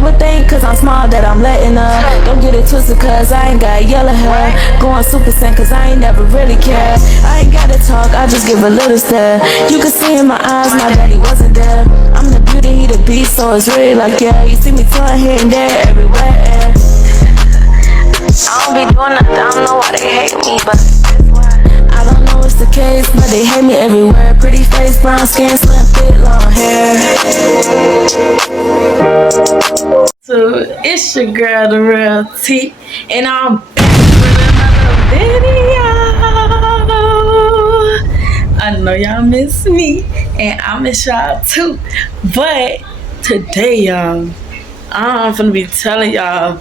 people think cause I'm small that I'm letting up. Don't get it twisted cause I ain't got yellow hair. Going super saiyan cause I ain't never really cared. I ain't gotta talk, I just give a little stare. You can see in my eyes, my daddy wasn't there. I'm the beauty, he the beast, so it's really like yeah. You see me touring here and there, everywhere. I don't be doing nothing, I don't know why they hate me, but I don't know what's the case, but they hate me everywhere. Pretty face, brown skin, slim fit, long hair. So it's your girl, The Real T, and I'm back with another video. I know y'all miss me, and I miss y'all too. But today, y'all, I'm gonna be telling y'all.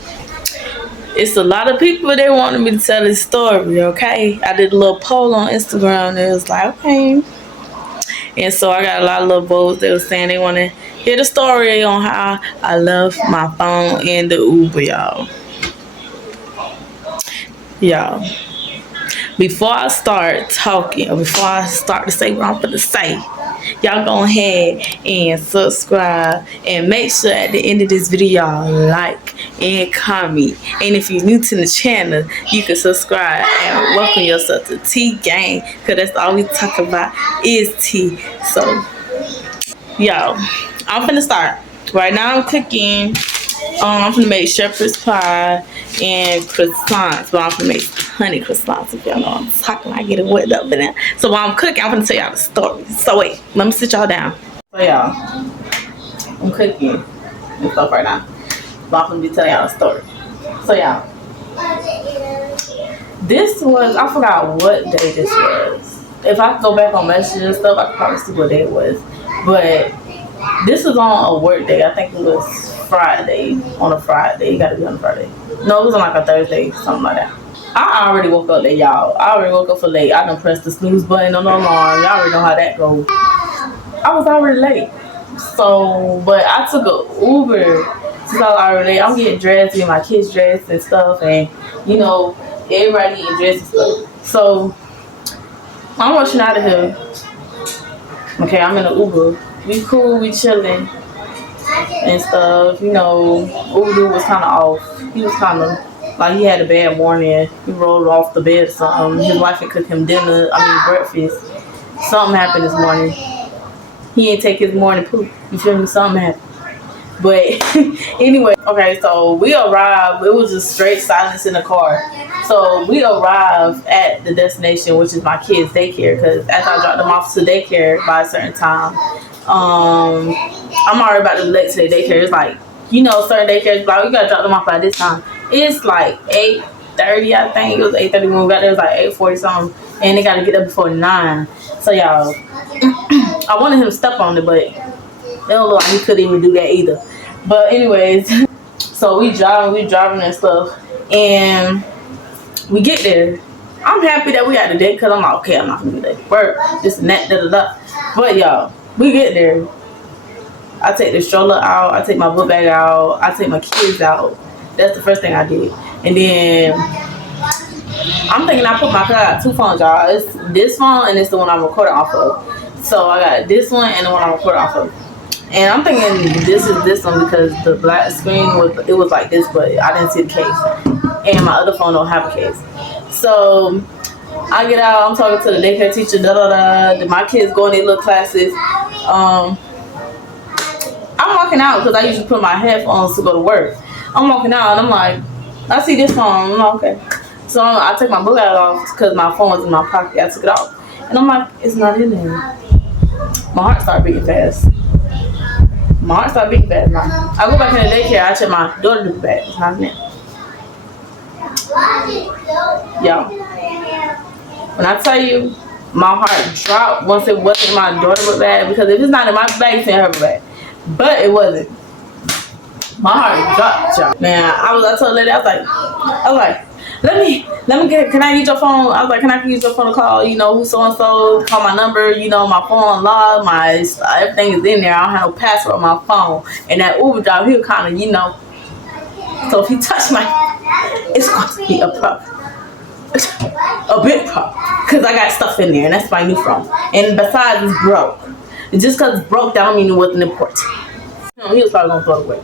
It's a lot of people that wanted me to tell this story, okay? I did a little poll on Instagram and it was like, okay. And so I got a lot of little votes that was saying they want to hear the story on how I left my phone in the Uber, y'all. Y'all, before I start talking, or before I start to say what I'm going to say, y'all go ahead and subscribe and make sure at the end of this video y'all like and comment. And if you're new to the channel, you can subscribe and welcome yourself to T Gang, because that's all we talk about is tea. So y'all, I'm finna start right now. I'm cooking. I'm finna make shepherd's pie and croissants, but I'm finna make honey croissants. If y'all know what I'm talking, I get it wet up in there. So while I'm cooking, I'm finna tell y'all the story. So wait, let me sit y'all down. So y'all, I'm cooking and stuff right now, but I'm finna be telling y'all the story. So y'all, this was, I forgot what day this was. If I could go back on messages and stuff, I could probably see what day it was. But this was on a work day. I think it was Friday, on a Friday. You gotta be on a Friday. No, it was on like a Thursday, something like that. I already woke up late, y'all. I already woke up for late. I done pressed the snooze button on the alarm. Y'all already know how that goes. I was already late. So, but I took an Uber since I was already late. I'm getting dressed, getting my kids dressed and stuff. And, you know, everybody getting dressed and stuff. So, I'm rushing out of here. Okay, I'm in an Uber. We cool, we chilling and stuff. You know, Uber was kind of off. He was kind of like he had a bad morning. He rolled off the bed or something. His wife had cooked him breakfast. Something happened this morning. He didn't take his morning poop. You feel me? Something happened. But anyway, okay, so we arrived. It was just straight silence in the car. So we arrived at the destination, which is my kids' daycare, because after I dropped them off to daycare by a certain time, I'm already about to be late to their daycare. It's like, you know, certain daycares, like, we gotta drop them off by this time. It's like 8:30, I think. It was 8:30 when we got there. It was like 8:40 something. And they gotta get up before 9. So y'all, I wanted him to step on it, but it don't look like he couldn't even do that either. But anyways, so we driving and stuff, and we get there. I'm happy that we had a date, because I'm like, okay, I'm not gonna be late to work, this and that, da da da. But y'all, we get there. I take the stroller out, I take my book bag out, I take my kids out. That's the first thing I did. And then I'm thinking I got 2 phones, y'all. It's this phone and it's the one I'm recording off of. So I got this one and the one I'm recording off of. And I'm thinking this is this one because the black screen was like this, but I didn't see the case. And my other phone don't have a case. So I get out, I'm talking to the daycare teacher, my kids go in their little classes. I'm walking out because I usually put my headphones to go to work. I'm walking out and I'm like, I see this phone. I'm like, okay. So I took my book out off because my phone was in my pocket. I took it off. And I'm like, it's not in there. My heart started beating fast. Now. I go back in the daycare. I check my daughter's book bag. It's not in there. Y'all, when I tell you, my heart dropped once it wasn't in my daughter's book bag, because if it's not in my bag, it's in her bag. But it wasn't. My heart dropped, y'all. Man, I told the lady, I was like, let me get, can I use your phone? I was like, can I use your phone to call, you know, who so-and-so, call my number, you know, my phone logged, everything is in there. I don't have no password on my phone. And that Uber driver, he was kind of, you know, so if he touched it's going to be a problem. A big problem. Because I got stuff in there, and that's my new phone. And besides, it's broke. Just because it's broke, that don't mean it wasn't important. He was probably going to throw it away.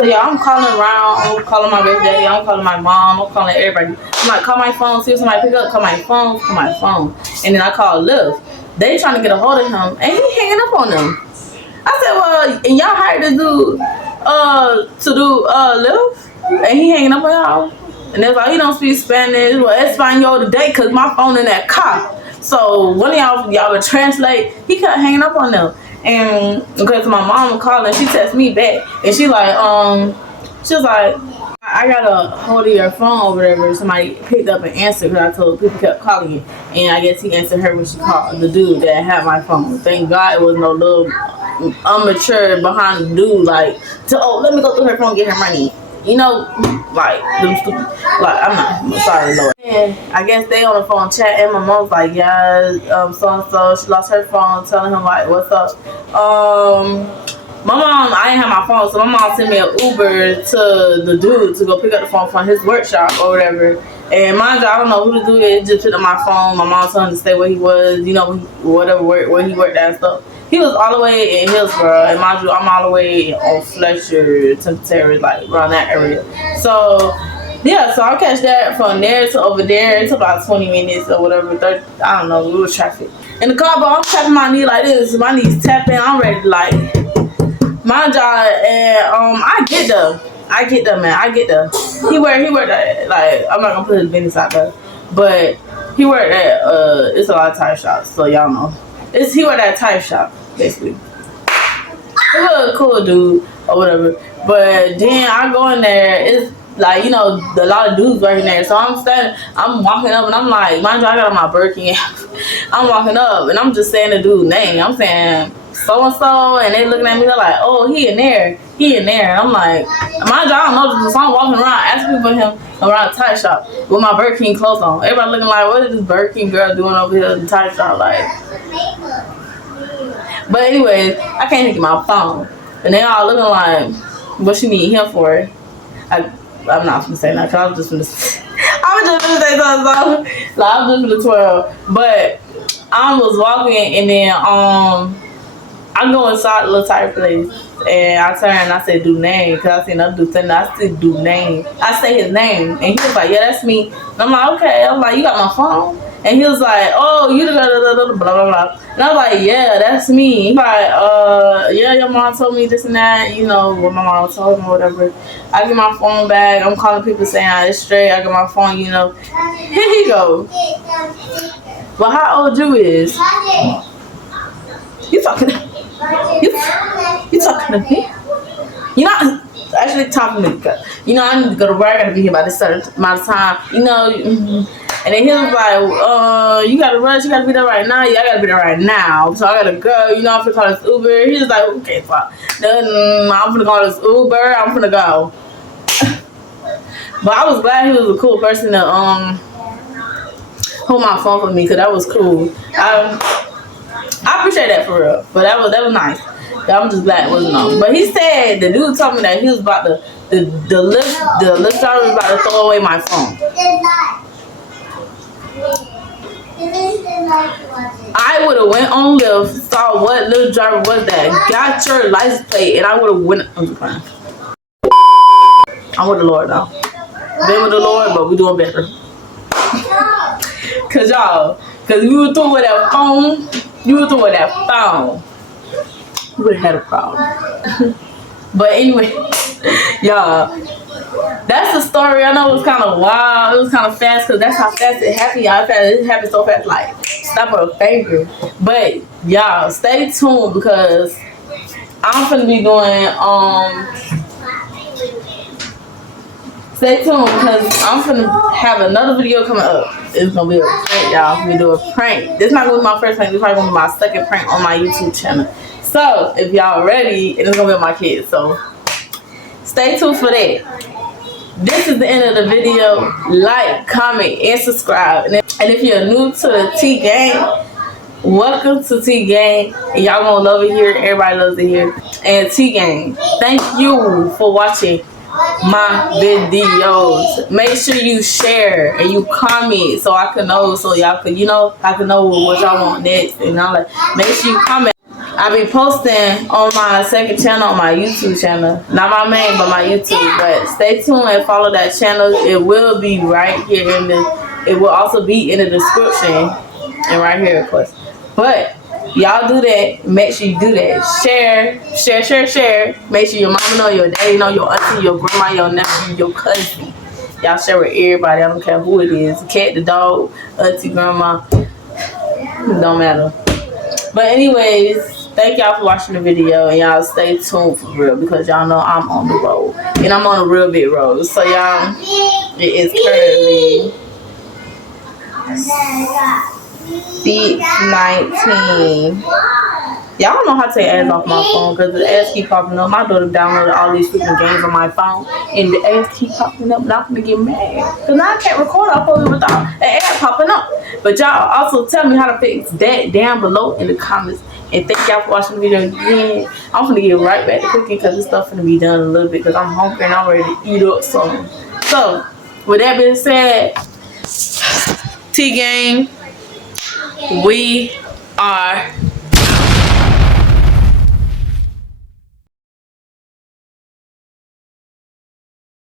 So yeah, I'm calling around, I'm calling my baby daddy, I'm calling my mom, I'm calling everybody. I'm like, call my phone, see if somebody pick up, call my phone. And then I call Liv. They trying to get a hold of him, and he hanging up on them. I said, well, and y'all hired this dude to do Liv, and he hanging up on y'all. And they're like, he don't speak Spanish. Well, Espanol today, because my phone in that car. So one of y'all would translate. He kept hanging up on them. And because my mom was calling, she texted me back. And she was like, I got a hold of your phone or whatever. Somebody picked up and answered because I told people kept calling you. And I guess he answered her when she called the dude that had my phone. Thank God it was no little immature behind the dude, like, let me go through her phone and get her money. You know, like, them stupid, like, I'm sorry, Lord. And I guess they on the phone chatting. My mom's like, yeah, so-and-so, she lost her phone, telling him, like, what's up? My mom, I didn't have my phone, so my mom sent me an Uber to the dude to go pick up the phone from his workshop or whatever. And mind you, I don't know who the dude is, just picked up my phone. My mom told him to stay where he was, you know, whatever, where he worked at and stuff. He was all the way in Hillsborough, and mind you, I'm all the way on Fletcher, Temple Terrace, like around that area. So, yeah, so I'll catch that from there to over there. It's about 20 minutes or whatever, 30, I don't know, little traffic. In the car, but I'm tapping my knee like this. My knee's tapping, I'm ready to, like, mind y'all, and I get them, man. I get them. He worked at, like, I'm not gonna put his business out there, but he worked at it's a lot of tire shops, so y'all know. He worked at a tire shop, basically. He was a cool dude or whatever. But then I go in there, it's like, you know, a lot of dudes working there. So I'm walking up and I'm like, mind you, I got on my Birkin. I'm walking up and I'm just saying the dude's name. I'm saying so-and-so, and they looking at me, they're like, oh, he in there. And I'm like, mind you, I don't know, so I'm walking around asking for him around the tire shop with my Birkin clothes on. Everybody looking like, what is this Birkin girl doing over here at the tire shop? Like, but anyways, I can't even get my phone. And they all looking like, what she need him for? I'm not gonna say that because I was just gonna say something. Like, I was just gonna 12. But I was walking and then I go inside the little tire place and I turn and I say do name because I seen another dude saying I said do name. I say his name and he was like, yeah, that's me. And I'm like, okay. I was like, you got my phone? And he was like, oh, you blah, blah, blah. And I was like, yeah, that's me. He's like, yeah, your mom told me this and that, you know, what my mom told him or whatever. I get my phone back. I'm calling people saying it's straight. I get my phone, you know. Here he go. But how old you is? You talking to you talking to me? You're not actually talking to me. You know, I need to go to work. I gotta be here by this certain amount of time. You know, and then he was like, you gotta rush. You gotta be there right now. Yeah, I gotta be there right now. So I gotta go. You know, I'm gonna call this Uber. He was like, okay, fuck. Then I'm gonna call this Uber. I'm gonna go. But I was glad he was a cool person to hold my phone for me because that was cool. I appreciate that for real. But that was nice. I'm just glad it wasn't on. But he said the dude told me that he was about to the lift driver was about to throw away my phone. I would have went on Lyft, saw what little driver was that, got your license plate, and I would have went. I'm just crying. I'm with the Lord now. Been with the Lord, but we doing better. Cause we were through with that phone. You were through with that phone. You would have had a problem. But anyway, y'all, that's the story. I know it was kind of wild. It was kind of fast because that's how fast it happened. Y'all, it happened so fast, like snap of a finger. But y'all, stay tuned because I'm gonna be doing Stay tuned because I'm gonna have another video coming up. It's gonna be a prank, y'all. We do a prank. This is not gonna be my first prank. This is probably gonna be my second prank on my YouTube channel. So if y'all ready, it's gonna be with my kids. So stay tuned for that. This is the end of the video. Like, comment, and subscribe. And if you're new to the T Gang, welcome to T Gang. And y'all gonna love it here. Everybody loves it here. And T Gang, thank you for watching my videos. Make sure you share and you comment so I can know, so y'all can, you know, I can know what y'all want next. And I'm like, make sure you comment. I be posting on my second channel, on my YouTube channel. Not my main, but my YouTube. But stay tuned and follow that channel. It will be right here in the. It will also be in the description and right here, of course. But y'all do that. Make sure you do that. Share. Make sure your mama know, your daddy know, your auntie, your grandma, your nephew, your cousin. Y'all share with everybody. I don't care who it is. The cat, the dog, auntie, grandma. It don't matter. But anyways, thank y'all for watching the video, and y'all stay tuned for real, because y'all know I'm on the road, and I'm on a real big road. So y'all, it is currently 6:19. Y'all don't know how to take ads off my phone, because the ads keep popping up. My daughter downloaded all these freaking games on my phone, and the ads keep popping up, and I'm gonna get mad, because now I can't record off of it without an ad popping up. But y'all also tell me how to fix that down below in the comments. And thank y'all for watching the video again. I'm gonna get right back to cooking, because this stuff gonna be done in a little bit, because I'm hungry and I'm ready to eat up something. So with that being said, T-Gang, we are